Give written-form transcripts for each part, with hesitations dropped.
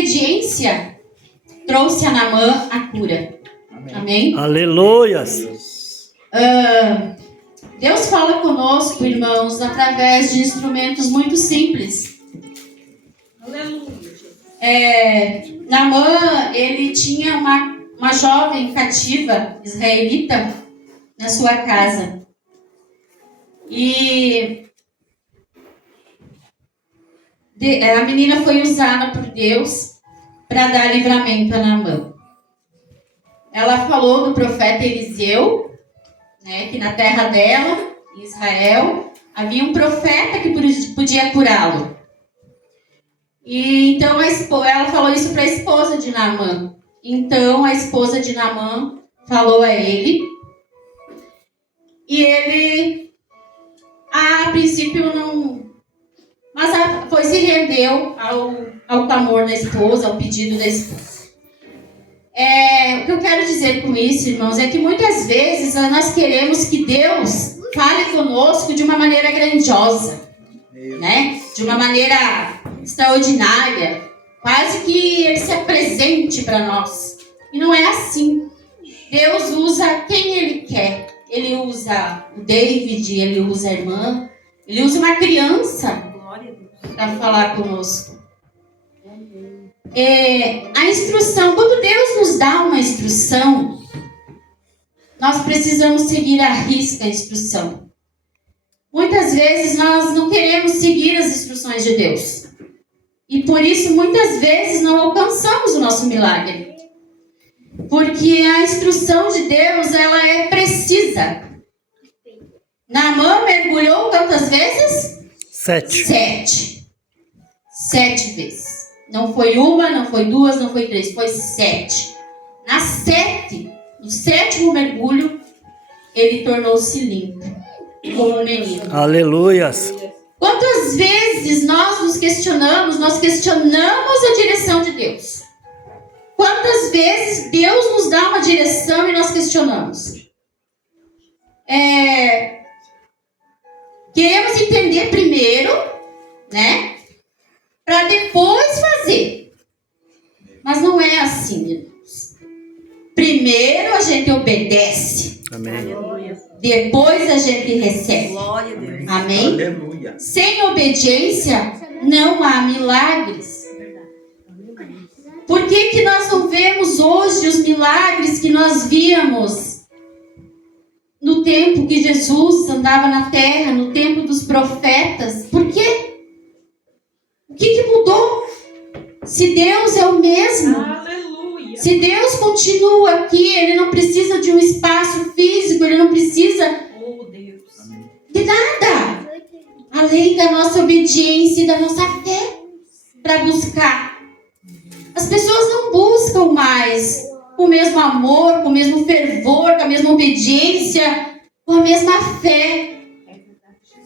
obediência trouxe a Naamã a cura. Amém? Aleluias. Deus fala conosco, irmãos, através de instrumentos muito simples. Aleluia. Naamã, ele tinha uma jovem cativa israelita na sua casa. E a menina foi usada por Deus para dar livramento a Naamã. Ela falou do profeta Eliseu, né, que na terra dela, em Israel, havia um profeta que podia curá-lo. E então ela falou isso para a esposa de Naamã. Então a esposa de Naamã falou a ele. E ele, a princípio, não... Mas se rendeu ao clamor da esposa, ao pedido da esposa. O que eu quero dizer com isso, irmãos, é que muitas vezes nós queremos que Deus fale conosco de uma maneira grandiosa, né? De uma maneira extraordinária, quase que Ele se apresente para nós. E não é assim. Deus usa quem Ele quer. Ele usa o David, Ele usa a irmã, Ele usa uma criança para falar conosco. A instrução, quando Deus nos dá uma instrução, nós precisamos seguir à risca a instrução. Muitas vezes nós não queremos seguir as instruções de Deus. E por isso, muitas vezes, não alcançamos o nosso milagre. Porque a instrução de Deus, ela é precisa. Naamã mergulhou quantas vezes? 7. 7 vezes. Não foi uma, não foi duas, não foi 3, foi 7. No 7º mergulho, ele tornou-se limpo, como um menino. Aleluias. Quantas vezes nós questionamos a direção de Deus? Quantas vezes Deus nos dá uma direção e nós questionamos? Queremos entender primeiro, né? Para depois fazer. Mas não é assim, irmãos. Primeiro a gente obedece. Amém. Depois a gente recebe. Glória a Deus. Amém? Aleluia. Sem obediência não há milagres. Por que nós não vemos hoje os milagres que nós víamos no tempo que Jesus andava na terra, no tempo dos profetas? Por quê? O que mudou? Se Deus é o mesmo, Aleluia. se Deus continua aqui, Ele não precisa de um espaço físico, Ele não precisa Oh, Deus. de nada, além da nossa obediência e da nossa fé para buscar. As pessoas não buscam mais com o mesmo amor, com o mesmo fervor, com a mesma obediência, com a mesma fé.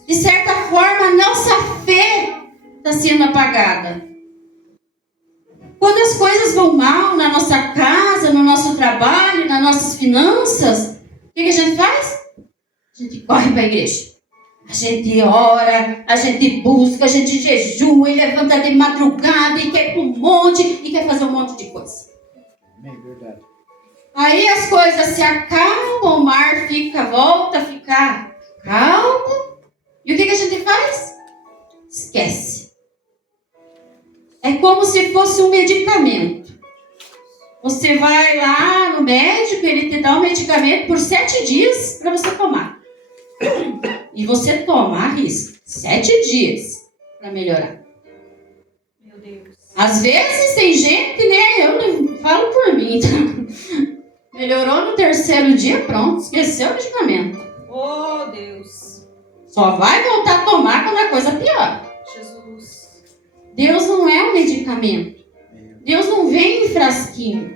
De certa forma, a nossa fé está sendo apagada. Quando as coisas vão mal na nossa casa, no nosso trabalho, nas nossas finanças, o que a gente faz? A gente corre para a igreja. A gente ora, a gente busca, a gente jejua e levanta de madrugada e quer ir para um monte e quer fazer um monte de coisa. Amém, verdade. Aí as coisas se acalmam, o mar volta a ficar calmo. E o que a gente faz? Esquece. É como se fosse um medicamento. Você vai lá no médico, ele te dá um medicamento por 7 dias para você tomar. E você toma, arrisca, 7 dias para melhorar. Meu Deus. Às vezes tem gente, né? Eu não falo por mim, tá? Melhorou no 3º dia, pronto, esqueceu o medicamento. Oh, Deus. Só vai voltar a tomar quando a coisa piora. Jesus. Deus não é um medicamento. Deus não vem em frasquinho.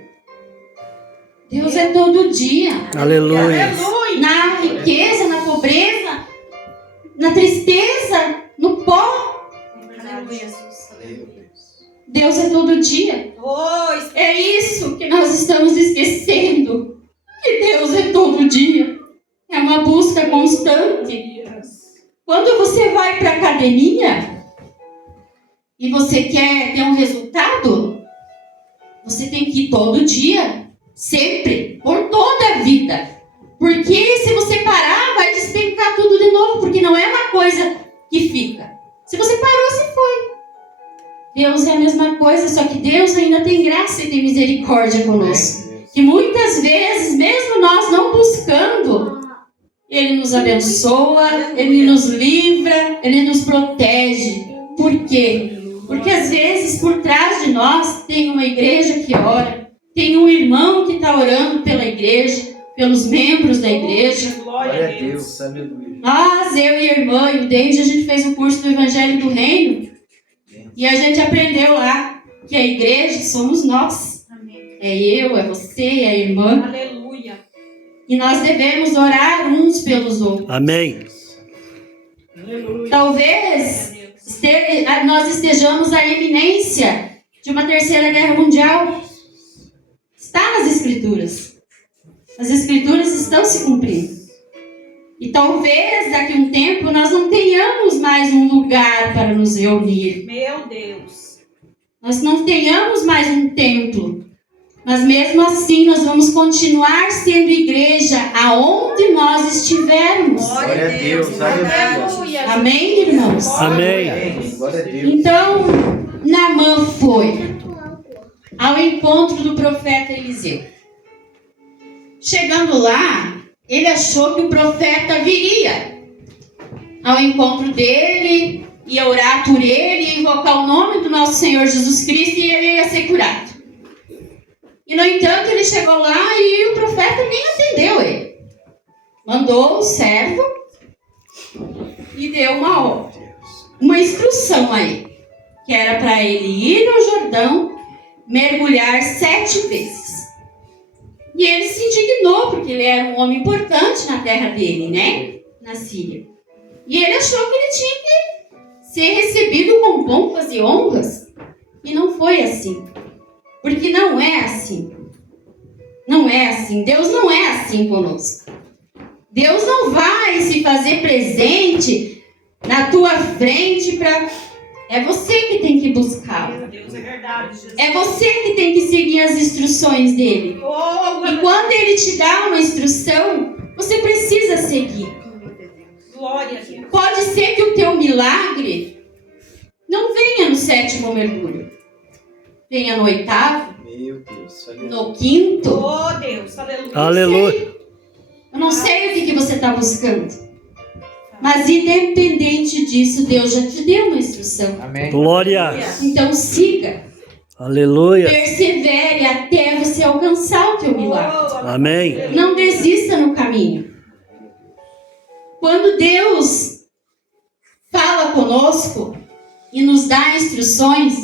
Deus é todo dia. Aleluia. Aleluia. Na riqueza, na pobreza, na tristeza, no pó. Aleluia, Jesus. Meu Deus. Deus é todo dia. Oh, É isso que nós estamos esquecendo. Que Deus é todo dia. É uma busca constante. Quando você vai para a academia e você quer ter um resultado, Você tem que ir todo dia, sempre, por toda a vida. Porque se você parar, vai despencar tudo de novo, porque não é uma coisa que fica. Se você parou, você foi. Deus é a mesma coisa, só que Deus ainda tem graça e tem misericórdia conosco. Que muitas vezes, mesmo nós não buscando, Ele nos abençoa, Ele nos livra, Ele nos protege. Por quê? Porque às vezes por trás de nós tem uma igreja que ora, tem um irmão que está orando pela igreja, pelos membros da igreja. Glória a Deus. Aleluia. Nós, eu e a irmã e o David, a gente fez um curso do Evangelho do Reino e a gente aprendeu lá que a igreja somos nós. Amém. É eu, é você, é a irmã. Aleluia. E nós devemos orar uns pelos outros. Amém. Aleluia. Talvez Glória a Deus. nós estejamos à iminência de uma terceira guerra mundial. Está nas Escrituras. As Escrituras estão se cumprindo. E talvez daqui a um tempo nós não tenhamos mais um lugar para nos reunir. Meu Deus. Nós não tenhamos mais um templo. Mas mesmo assim nós vamos continuar sendo igreja aonde nós estivermos. Glória a Deus. Aleluia. Amém, irmãos? Amém. Glória a Deus. Então, Naamã foi ao encontro do profeta Eliseu. Chegando lá, ele achou que o profeta viria ao encontro dele, ia orar por ele, ia invocar o nome do nosso Senhor Jesus Cristo e ele ia ser curado. E, no entanto, ele chegou lá e o profeta nem atendeu ele. Mandou um servo e deu uma instrução a ele, que era para ele ir no Jordão, mergulhar 7 vezes. E ele se indignou, porque ele era um homem importante na terra dele, né? Na Síria. E ele achou que ele tinha que ser recebido com pompas e honras. E não foi assim. Porque não é assim. Não é assim. Deus não é assim conosco. Deus não vai se fazer presente na tua frente para... É você que tem que buscá-lo. Deus, é verdade, Jesus. É você que tem que seguir as instruções dele. Oh, E quando ele te dá uma instrução, você precisa seguir. glória a Deus. Pode ser que o teu milagre não venha no 7º mergulho. Venha no 8º, Meu Deus. Aleluia. no 5º. Oh, Deus. Aleluia. Aleluia. Eu não sei o que você está buscando. Mas independente disso, Deus já te deu uma instrução. Amém. Glória. Então siga. Aleluia. Persevere até você alcançar o teu milagre. Oh, Amém. Não desista no caminho. Quando Deus fala conosco e nos dá instruções,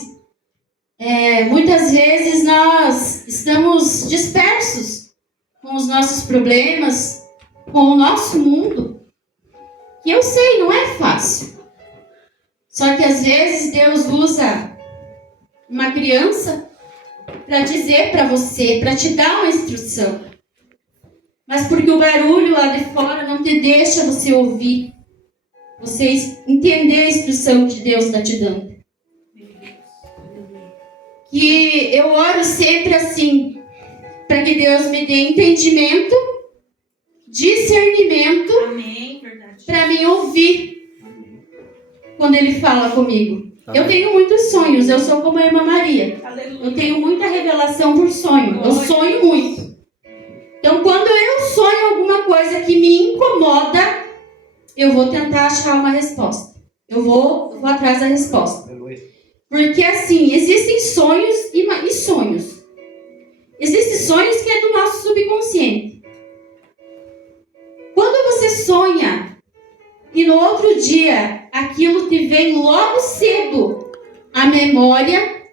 muitas vezes nós estamos dispersos com os nossos problemas, com o nosso mundo. E eu sei, não é fácil. Só que às vezes Deus usa uma criança para dizer para você, para te dar uma instrução. Mas porque o barulho lá de fora não te deixa você ouvir, você entender a instrução que Deus está te dando. Que eu oro sempre assim, para que Deus me dê entendimento, discernimento, amém, verdade. para mim ouvir quando Ele fala comigo. Eu tenho muitos sonhos, eu sou como a irmã Maria. Aleluia. Eu tenho muita revelação por sonho, eu sonho muito. Então, quando eu sonho alguma coisa que me incomoda, eu vou tentar achar uma resposta. Eu vou atrás da resposta. Aleluia. Porque, assim, existem sonhos e sonhos. Existem sonhos que é do nosso subconsciente. Quando você sonha e no outro dia aquilo te vem logo cedo à memória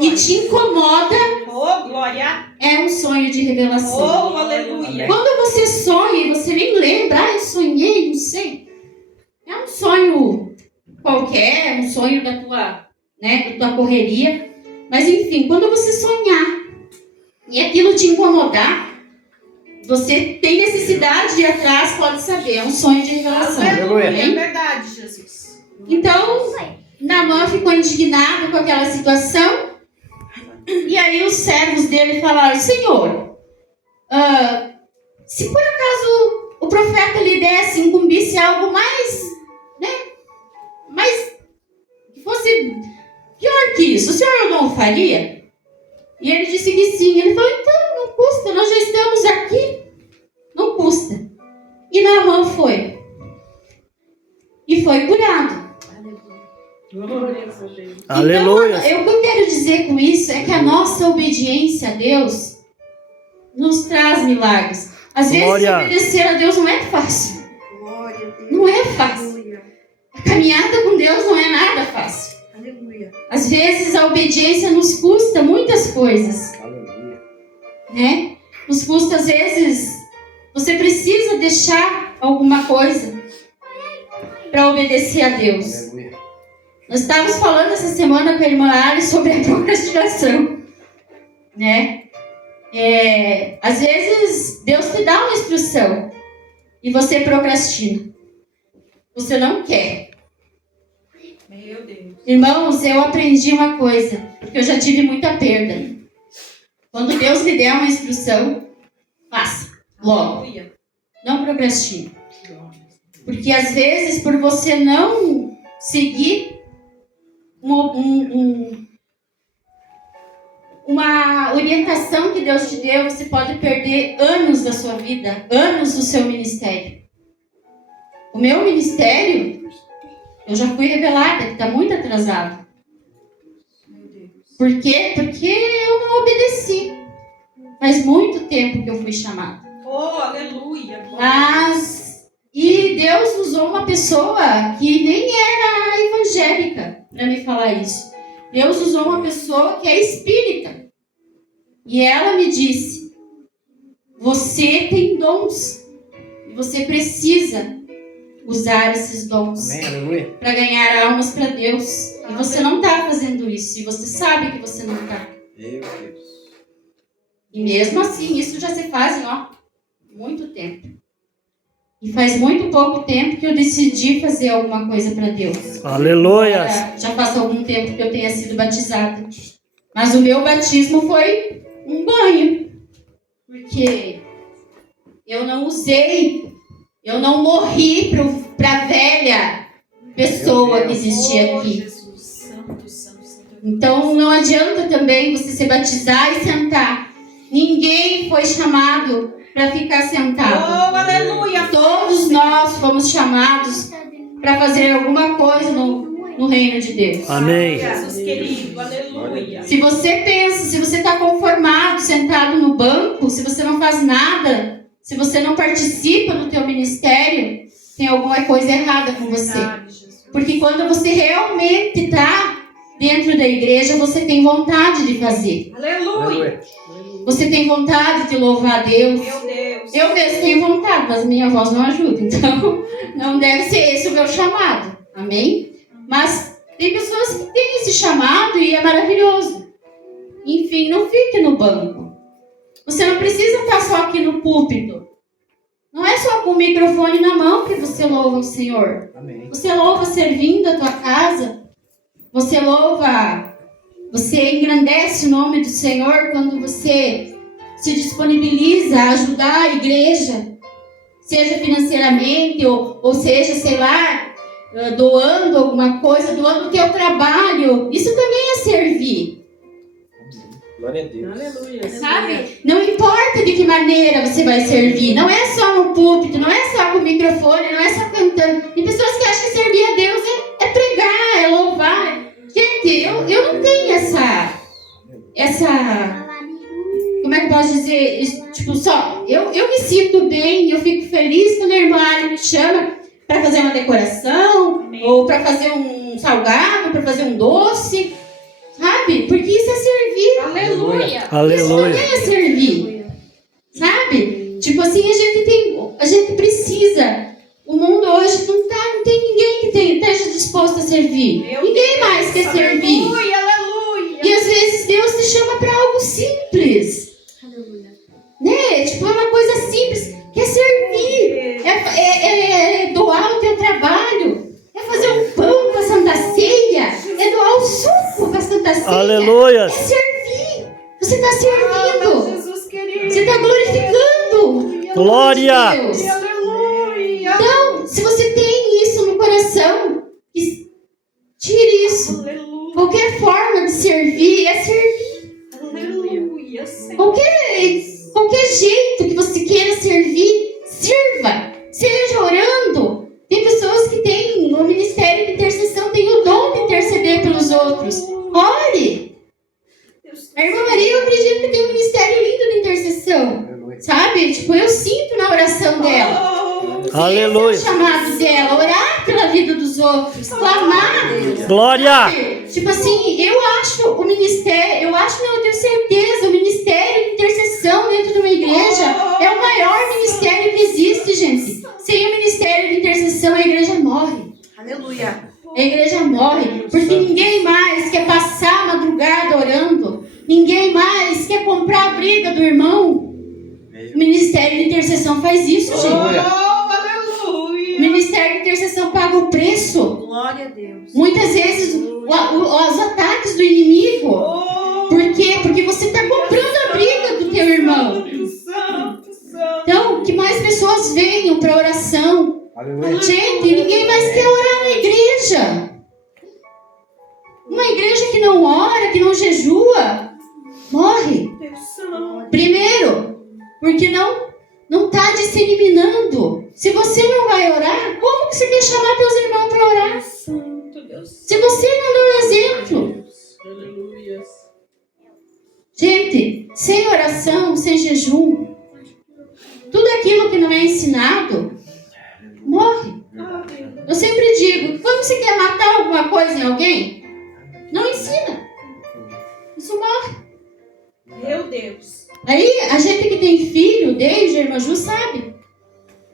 e te incomoda, Oh, glória. é um sonho de revelação. Oh, aleluia. Quando você sonha e você nem lembra, eu sonhei, não sei. É um sonho qualquer, um sonho da tua correria. Mas enfim, quando você sonhar e aquilo te incomodar, você tem necessidade de ir atrás, pode saber, é um sonho de revelação. Aleluia. É Amém? verdade, Jesus. Então, Naamã ficou indignado com aquela situação. E aí os servos dele falaram: Senhor, se por acaso o profeta lhe desse, incumbisse algo mais, né? Mas que fosse pior que isso, o senhor não o faria? E ele disse que sim. Ele falou: então, não custa, nós já estamos aqui, não custa. E Naamã foi. E foi curado. Aleluia. Então, o que eu quero dizer com isso é que a nossa obediência a Deus nos traz milagres. Às vezes, Glória. obedecer a Deus não é fácil. Glória a Deus. Não é fácil. Aleluia. A caminhada com Deus não é nada fácil. Aleluia. Às vezes, a obediência nos custa muitas coisas, Aleluia. né? Nos custa, às vezes, você precisa deixar alguma coisa para obedecer a Deus. Aleluia. Nós estávamos falando essa semana com a irmã Ali sobre a procrastinação, né? Às vezes Deus te dá uma instrução e você procrastina. Você não quer. Meu Deus. Irmãos, eu aprendi uma coisa, porque eu já tive muita perda. Quando Deus lhe der uma instrução, faça logo. Aleluia. Não procrastine. Porque às vezes, por você não seguir uma orientação que Deus te deu, você pode perder anos da sua vida, anos do seu ministério. O meu ministério, eu já fui revelada que está muito atrasado. Por quê? Porque eu não obedeci. Faz muito tempo que eu fui chamada. Oh, aleluia. E Deus usou uma pessoa que nem era evangélica para me falar isso. Deus usou uma pessoa que é espírita. E ela me disse: você tem dons. E você precisa usar esses dons Amém. Aleluia. para ganhar almas para Deus. E você não está fazendo isso. E você sabe que você não está. Meu Deus. E mesmo assim, isso já se faz, muito tempo. E faz muito pouco tempo que eu decidi fazer alguma coisa para Deus. Aleluia. Já faz algum tempo que eu tenha sido batizada. Mas o meu batismo foi um banho. Porque eu não usei, eu não morri para a velha pessoa que existia Oh, aqui. Jesus. Santo, santo, santo. Então não adianta também você se batizar e sentar. Ninguém foi chamado para ficar Oh, sentado. aleluia. Todos nós fomos chamados para fazer alguma coisa no reino de Deus. Amém. Jesus querido, aleluia. Se você pensa, se você está conformado, sentado no banco, se você não faz nada, se você não participa do teu ministério, tem alguma coisa errada com você. Verdade, Jesus. Porque quando você realmente está dentro da igreja, você tem vontade de fazer. Aleluia. Você tem vontade de louvar a Deus. Meu Deus. Eu mesmo tenho vontade, mas minha voz não ajuda. Então, não deve ser esse o meu chamado. Amém? Mas tem pessoas que têm esse chamado e é maravilhoso. Enfim, não fique no banco. Você não precisa estar só aqui no púlpito. Não é só com o microfone na mão que você louva o Senhor. Amém. Você louva servindo a tua casa. Você louva, você engrandece o nome do Senhor quando você se disponibiliza a ajudar a igreja, seja financeiramente ou seja, sei lá, doando alguma coisa, doando o teu trabalho. Isso também é servir. Glória a Deus. Aleluia. Sabe? Não importa de que maneira você vai servir. Não é só no púlpito, não é só com o microfone, não é só cantando. Tem pessoas que acham que servir a Deus é pregar, é louvar. Gente, eu não tenho essa... Como é que eu posso dizer? Tipo, só... Eu me sinto bem, eu fico feliz quando a irmã Ali me chama para fazer uma decoração, Amém. ou para fazer um salgado, para fazer um doce. Sabe? Porque isso é servir. Aleluia. Isso Aleluia. também é servir. Sabe? Tipo assim, a gente precisa. O mundo hoje não tem ninguém que esteja disposto a servir. Meu Ninguém Deus. mais quer servir. Aleluia, aleluia. E às vezes Deus te chama para algo simples. Né? Tipo, é uma coisa simples. Que é servir. É doar o teu trabalho. É fazer um pão para a Santa Ceia. É doar o suco para a Santa Ceia. Aleluia. É servir. Você está servindo. Jesus querido. Você está glorificando. Glória! Deus. Aleluia. Então, se você tem isso no coração, tire isso. Aleluia. Qualquer forma de servir é servir. Aleluia. Senhor. Qualquer jeito que você queira servir, sirva. Seja orando. Tem pessoas que têm o ministério de intercessão, tem o dom de interceder pelos outros. Ore. A irmã Maria, eu acredito que tem um ministério lindo de intercessão. Sabe? Tipo, eu sinto na oração dela. Aleluia! Esse é o chamado dela, orar pela vida dos outros, clamar. Glória! Sabe? Tipo assim, eu acho o ministério, eu tenho certeza, o ministério de intercessão dentro de uma igreja é o maior ministério que existe, gente. Sem o ministério de intercessão, a igreja morre. Aleluia. A igreja morre, porque ninguém mais quer passar a madrugada orando. Ninguém mais quer comprar a briga do irmão. O ministério de intercessão faz isso, gente. O ministério de intercessão paga o preço. Glória a Deus. Muitas vezes os ataques do inimigo. Por quê? Porque você está comprando a briga do teu irmão. Então, que mais pessoas venham para a oração. Gente, ninguém mais quer orar na igreja. Uma igreja que não ora, que não jejua, morre. Primeiro, porque não está disseminando. Se você não vai orar, como que você quer chamar teus irmãos para orar? Se você não dá um exemplo. Gente, sem oração, sem jejum, tudo aquilo que não é ensinado, morre. Eu sempre digo, quando você quer matar alguma coisa em alguém, não ensina. Isso morre. Meu Deus. Aí, a gente que tem filho, desde a irmã Ju sabe.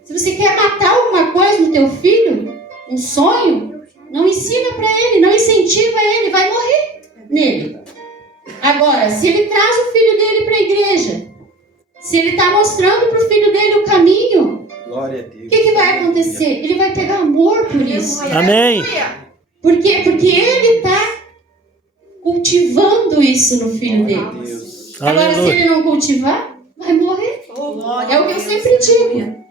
Se você quer matar alguma coisa no teu filho, um sonho, não ensina para ele, não incentiva ele, vai morrer nele. Agora, se ele traz o filho dele para a igreja, se ele está mostrando para o filho dele o caminho, Glória a Deus. o que vai acontecer? Ele vai pegar amor por isso. Amém! Por quê? Porque ele está cultivando isso no filho dele. Deus. Agora, se Aleluia! ele não cultivar, vai morrer. É o que eu sempre digo.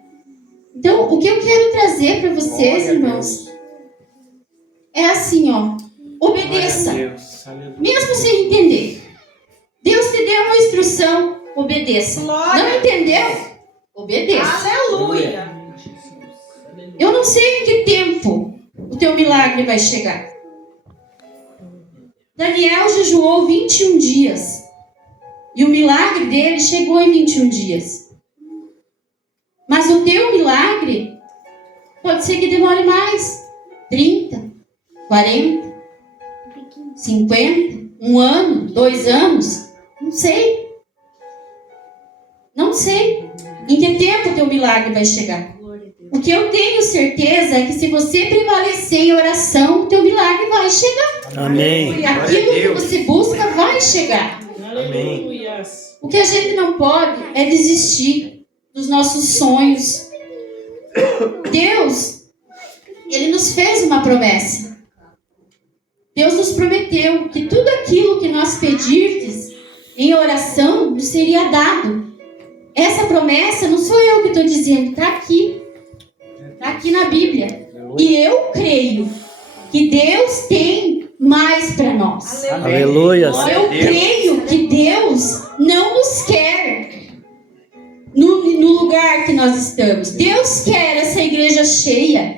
Então, o que eu quero trazer para vocês, irmãos, é assim, ó. Obedeça. Mesmo sem entender. Deus te deu uma instrução, obedeça. Não entendeu? Obedeça. Aleluia. Eu não sei em que tempo o teu milagre vai chegar. Daniel jejuou 21 dias. E o milagre dele chegou em 21 dias. Mas o teu milagre pode ser que demore mais. 30, 40, 50, 1 ano, 2 anos. Não sei. Não sei. Em que tempo o teu milagre vai chegar? O que eu tenho certeza é que se você prevalecer em oração, o teu milagre vai chegar. Amém! Aquilo que você busca vai chegar. Amém. O que a gente não pode é desistir dos nossos sonhos. Deus, Ele nos fez uma promessa. Deus nos prometeu que tudo aquilo que nós pedirdes em oração nos seria dado. Essa promessa não sou eu que estou dizendo, está aqui. Está aqui na Bíblia. E eu creio que Deus tem mais para nós. Aleluia! Eu creio que Deus não nos quer no lugar que nós estamos. Deus quer essa igreja cheia.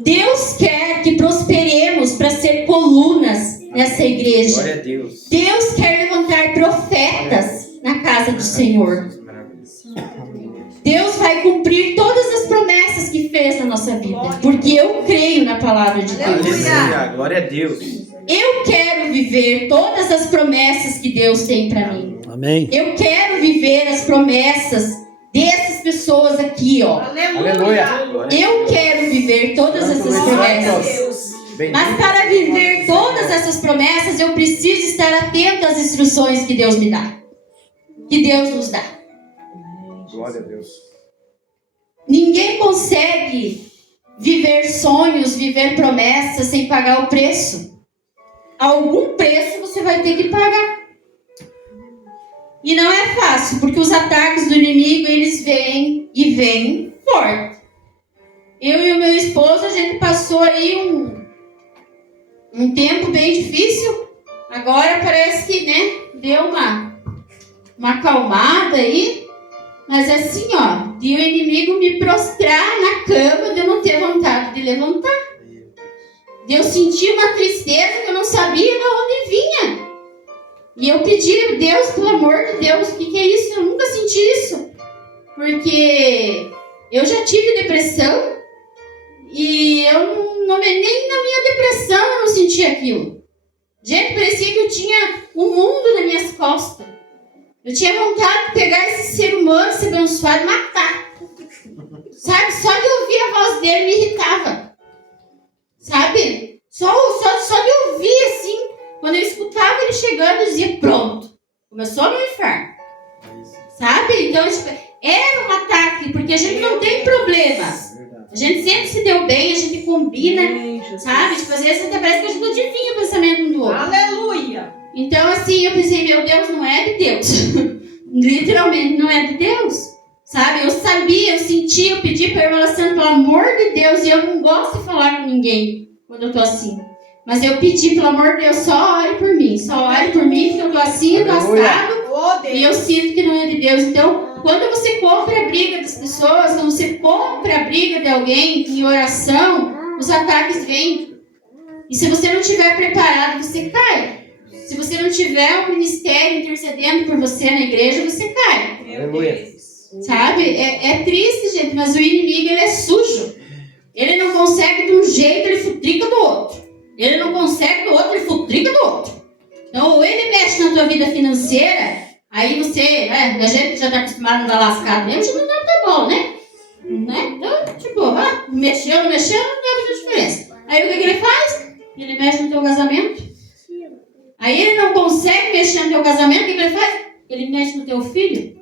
Deus quer que prosperemos para ser colunas nessa igreja. Glória a Deus. Deus quer levantar profetas na casa do Senhor. Deus vai cumprir todas as promessas que fez na nossa vida, porque eu creio na palavra de Deus. Aleluia. Glória a Deus. Eu quero viver todas as promessas que Deus tem para mim. Amém! Eu quero viver as promessas dessas pessoas aqui, ó. Aleluia. Eu quero viver todas essas promessas. Mas para viver todas essas promessas, eu preciso estar atento às instruções que Deus me dá. Que Deus nos dá. Glória a Deus. Ninguém consegue viver sonhos, viver promessas sem pagar o preço. Algum preço você vai ter que pagar. E não é fácil, porque os ataques do inimigo, eles vêm e vêm forte. Eu e o meu esposo, a gente passou aí um tempo bem difícil. Agora parece que, né, deu uma acalmada aí. Mas assim, ó, de o inimigo me prostrar na cama, de eu não ter vontade de levantar. De eu sentir uma tristeza que eu não sabia de onde vinha. E eu pedi, Deus, pelo amor de Deus, o que é isso? Eu nunca senti isso. Porque eu já tive depressão e eu nem na minha depressão eu não senti aquilo. Gente, parecia que eu tinha o mundo nas minhas costas. Eu tinha vontade de pegar esse ser humano, esse abençoado e matar. Sabe? Só de ouvir a voz dele me irritava. Sabe? Só de ouvir assim. Quando eu escutava ele chegando, eu dizia, pronto. Começou no inferno. Sabe? Então, era um ataque, porque a gente não tem problema. A gente sempre se deu bem, a gente combina, sabe? Tipo, às vezes até parece que a gente adivinha o pensamento um do outro. Aleluia! Então, assim, eu pensei, meu Deus, não é de Deus. Literalmente, não é de Deus. Sabe? Eu sabia, eu sentia, eu pedi para irmã Sandra, pelo amor de Deus, e eu não gosto de falar com ninguém quando eu tô assim. Mas eu pedi, pelo amor de Deus, só ore por mim. Só ore por mim, porque eu tô assim, assado, e eu sinto que não é de Deus. Então, quando você compra a briga das pessoas, quando você compra a briga de alguém em oração, os ataques vêm. E se você não estiver preparado, você cai. Se você não tiver um ministério intercedendo por você na igreja, você cai. Aleluia. Sabe? É triste, gente, mas o inimigo, ele é sujo. Ele não consegue de um jeito, ele futrica do outro. Ele não consegue do outro, ele futrica do outro. Então, ou ele mexe na tua vida financeira, aí você, a gente já está acostumado a andar lascado mesmo, já não tá bom, né? Então, tipo, mexeu, não deu muita diferença. Aí o que ele faz? Ele mexe no teu casamento. Aí ele não consegue mexer no teu casamento, o que ele faz? Ele mexe no teu filho.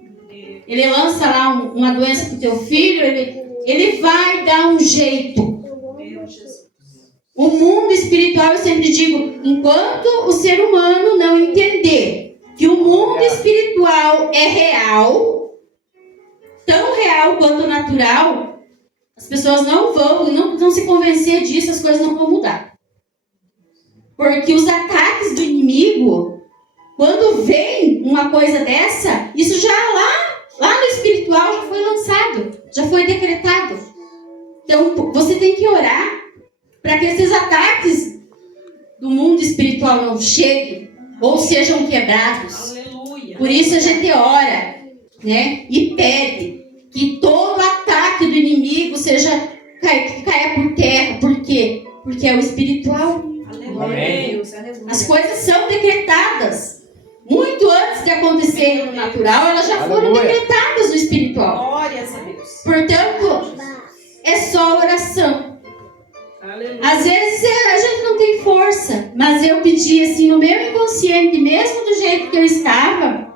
Ele lança lá uma doença pro teu filho, ele vai dar um jeito. O mundo espiritual, eu sempre digo, enquanto o ser humano não entender que o mundo espiritual é real, tão real quanto natural, as pessoas não vão se convencer disso, as coisas não vão mudar. Porque os ataques do inimigo, quando vem uma coisa dessa, isso já lá no espiritual já foi lançado, já foi decretado. Então, você tem que orar para que esses ataques do mundo espiritual não cheguem ou sejam quebrados. Aleluia. Por isso a gente ora, né? E pede que todo ataque do inimigo caia por terra. Por quê? Porque é o espiritual. Aleluia. As coisas são decretadas. Muito antes de acontecerem no natural, elas já foram decretadas no espiritual. Glórias a Deus. Portanto, é só oração. Aleluia. Às vezes a gente não tem força, mas eu pedi assim, no meu inconsciente, mesmo do jeito que eu estava,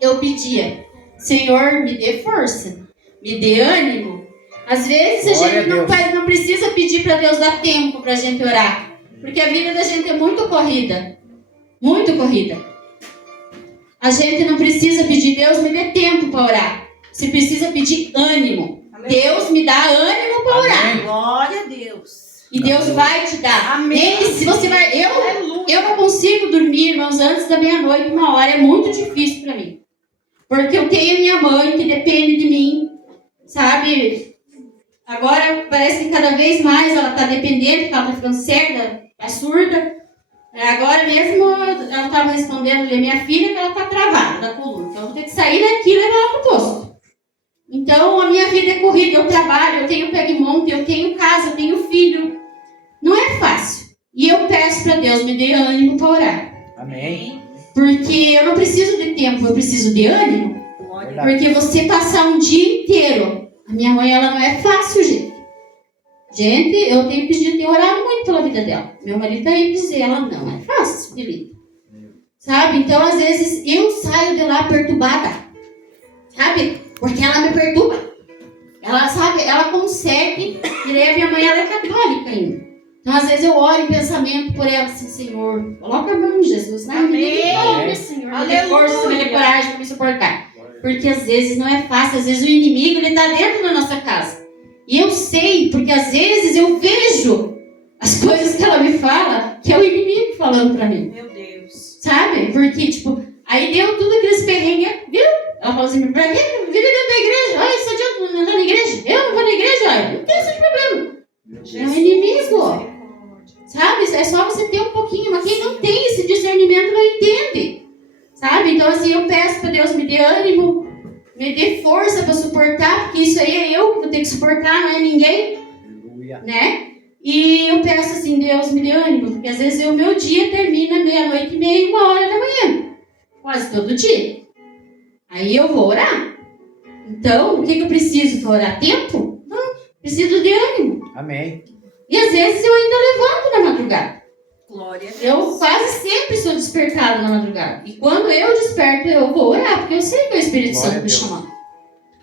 eu pedia, Senhor, me dê força, me dê ânimo. Às vezes a gente não precisa pedir para Deus dar tempo para a gente orar, porque a vida da gente é muito corrida, muito corrida. A gente não precisa pedir, Deus me dê tempo para orar. Você precisa pedir ânimo. Aleluia. Deus me dá ânimo para orar. Glória a Deus. E Deus vai te dar. Amém. Se você vai, eu não consigo dormir, irmãos, antes da meia-noite, 1 hora. É muito difícil para mim. Porque eu tenho minha mãe que depende de mim. Sabe? Agora parece que cada vez mais ela está dependendo, porque ela está ficando cega, é surda. Agora mesmo ela estava respondendo a minha filha que ela está travada da coluna. Então eu vou ter que sair daqui e levar ela para o posto. Então a minha vida é corrida, eu trabalho, eu tenho peg-monte, eu tenho casa, eu tenho filho. Não é fácil. E eu peço para Deus me dê ânimo para orar. Amém. Porque eu não preciso de tempo, eu preciso de ânimo. Porque você passar um dia inteiro. A minha mãe, ela não é fácil, gente. Gente, eu tenho orado muito pela vida dela. Meu marido tá aí dizer, ela não é fácil, querida. Sabe? Então, às vezes, eu saio de lá perturbada. Sabe? Porque ela me perturba. Ela, sabe, ela consegue. E daí a minha mãe, ela é católica ainda. Então, às vezes eu oro em pensamento por ela, assim, Senhor, coloca a mão, Jesus, né? Amém. Senhor, me dê força, me dê Aleluia. coragem para me suportar. Porque às vezes não é fácil, às vezes o inimigo, ele está dentro da nossa casa. E eu sei, porque às vezes eu vejo as coisas que ela me fala, que é o inimigo falando para mim. Meu Deus. Sabe? Porque, tipo, aí deu tudo aqueles perrengues, viu? Ela falou assim, pra quê? Vive dentro da igreja. Olha, você adianta não andar na igreja? Eu não vou na igreja, olha. Não tem esse problema. É um inimigo. Sabe? É só você ter um pouquinho. Mas quem não tem esse discernimento não entende. Sabe? Então, assim, eu peço para Deus me dê ânimo, me dê força para suportar, porque isso aí é eu que vou ter que suportar, não é ninguém. Aleluia. Né? E eu peço assim, Deus me dê ânimo, porque às vezes o meu dia termina meia-noite e meia, 1h da manhã. Quase todo dia. Aí eu vou orar. Então, o que eu preciso para orar? Tempo? Não, preciso de ânimo. Amém. E às vezes eu ainda levanto na madrugada. Glória a Deus. Eu quase sempre sou despertada na madrugada. E quando eu desperto, eu vou orar, porque eu sei que é o Espírito Glória Santo a me Deus. chamando.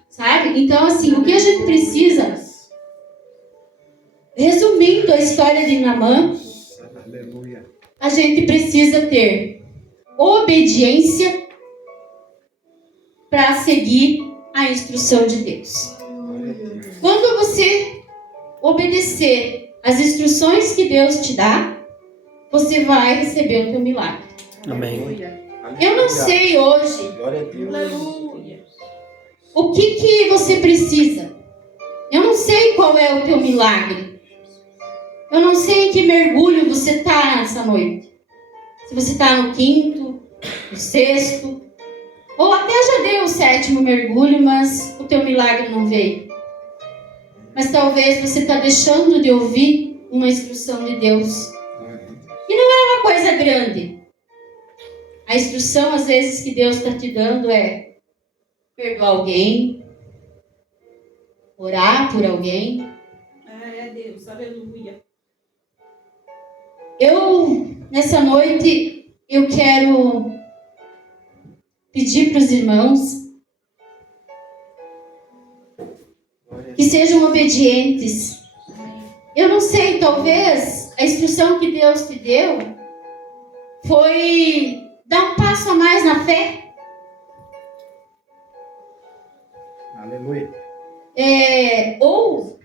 Sabe? Então, assim, o que a gente precisa, resumindo a história de Naamã, Aleluia. a gente precisa ter obediência para seguir a instrução de Deus. Quando você obedecer as instruções que Deus te dá, você vai receber o teu milagre. Amém. Aleluia. Eu não sei hoje Glória a Deus. Aleluia. o que você precisa. Eu não sei qual é o teu milagre. Eu não sei em que mergulho você está nessa noite. Se você está no 5º, no 6º, ou até já deu o 7º mergulho, mas o teu milagre não veio. Mas talvez você está deixando de ouvir uma instrução de Deus. E não é uma coisa grande. A instrução, às vezes, que Deus está te dando é perdoar alguém, orar por alguém. É Deus. Aleluia. Nessa noite, eu quero pedir para os irmãos que sejam obedientes. Eu não sei, talvez a instrução que Deus te deu foi dar um passo a mais na fé. Aleluia. Ou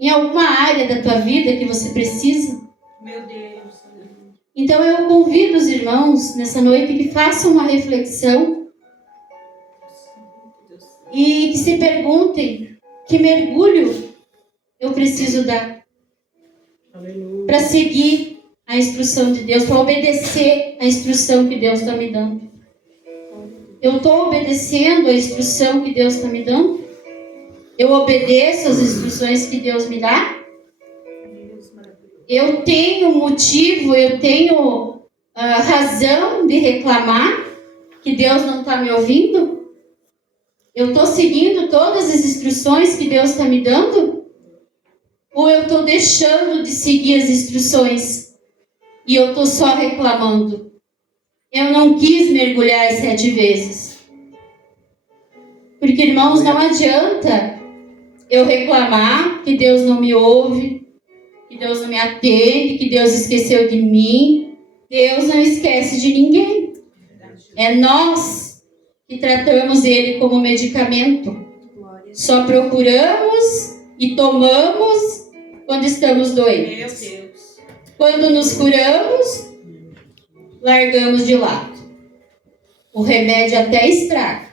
em alguma área da tua vida que você precisa. Meu Deus. Aleluia. Então eu convido os irmãos nessa noite que façam uma reflexão e que se perguntem que mergulho eu preciso dar Aleluia. para seguir a instrução de Deus, para obedecer a instrução que Deus está me dando. Eu estou obedecendo a instrução que Deus está me dando? Eu obedeço as instruções que Deus me dá? Deus maravilhoso. Eu tenho motivo, eu tenho razão de reclamar que Deus não está me ouvindo? Eu estou seguindo todas as instruções que Deus está me dando? Ou eu estou deixando de seguir as instruções e eu estou só reclamando? Eu não quis mergulhar 7 vezes. Porque, irmãos, não adianta eu reclamar que Deus não me ouve, que Deus não me atende, que Deus esqueceu de mim. Deus não esquece de ninguém. É nós que tratamos Ele como medicamento. Glória. Só procuramos e tomamos quando estamos Meu doentes. Deus. Quando nos curamos, largamos de lado. O remédio até estraga,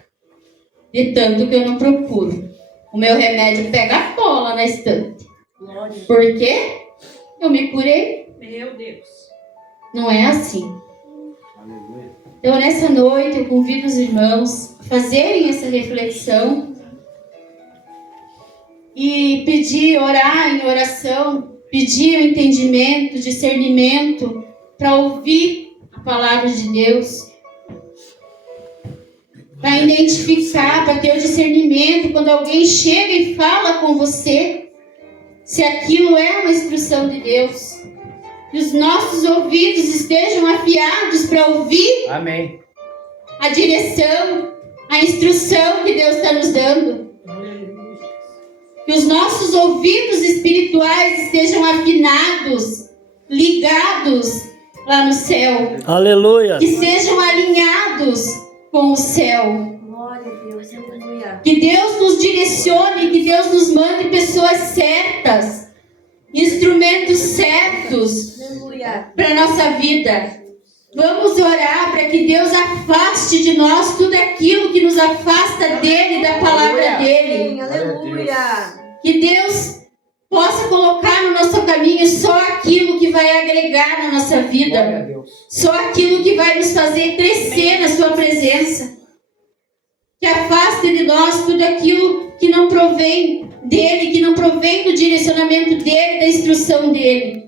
de tanto que eu não procuro. O meu remédio pega cola na estante. Glória. Por quê? Eu me curei. Meu Deus. Não é assim. Aleluia. Então, nessa noite, eu convido os irmãos a fazerem essa reflexão e pedir, orar em oração, pedir o entendimento, discernimento para ouvir a palavra de Deus, para identificar, para ter o discernimento quando alguém chega e fala com você, se aquilo é uma instrução de Deus. Que os nossos ouvidos estejam afiados para ouvir Amém. a direção, a instrução que Deus está nos dando. Que os nossos ouvidos espirituais estejam afinados, ligados lá no céu. Aleluia. Que sejam alinhados com o céu. Glória a Deus. Aleluia. Que Deus nos direcione, que Deus nos mande pessoas certas, instrumentos certos Aleluia. para a nossa vida. Vamos orar para que Deus afaste de nós tudo aquilo que nos afasta dele, da palavra dele. Aleluia. Que Deus possa colocar no nosso caminho só aquilo que vai agregar na nossa Glória a vida, Deus. só aquilo que vai nos fazer crescer na sua presença. Que afaste de nós tudo aquilo que não provém dele, que não provém do direcionamento dele, da instrução dele.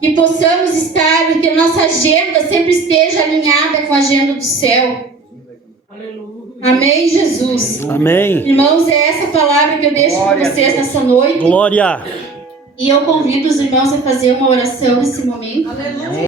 Que possamos estar, que a nossa agenda sempre esteja alinhada com a agenda do céu. Aleluia. Amém, Jesus. Amém. Irmãos, é essa palavra que eu deixo para Glória a vocês Deus. nessa noite. Glória. E eu convido os irmãos a fazer uma oração nesse momento. Aleluia.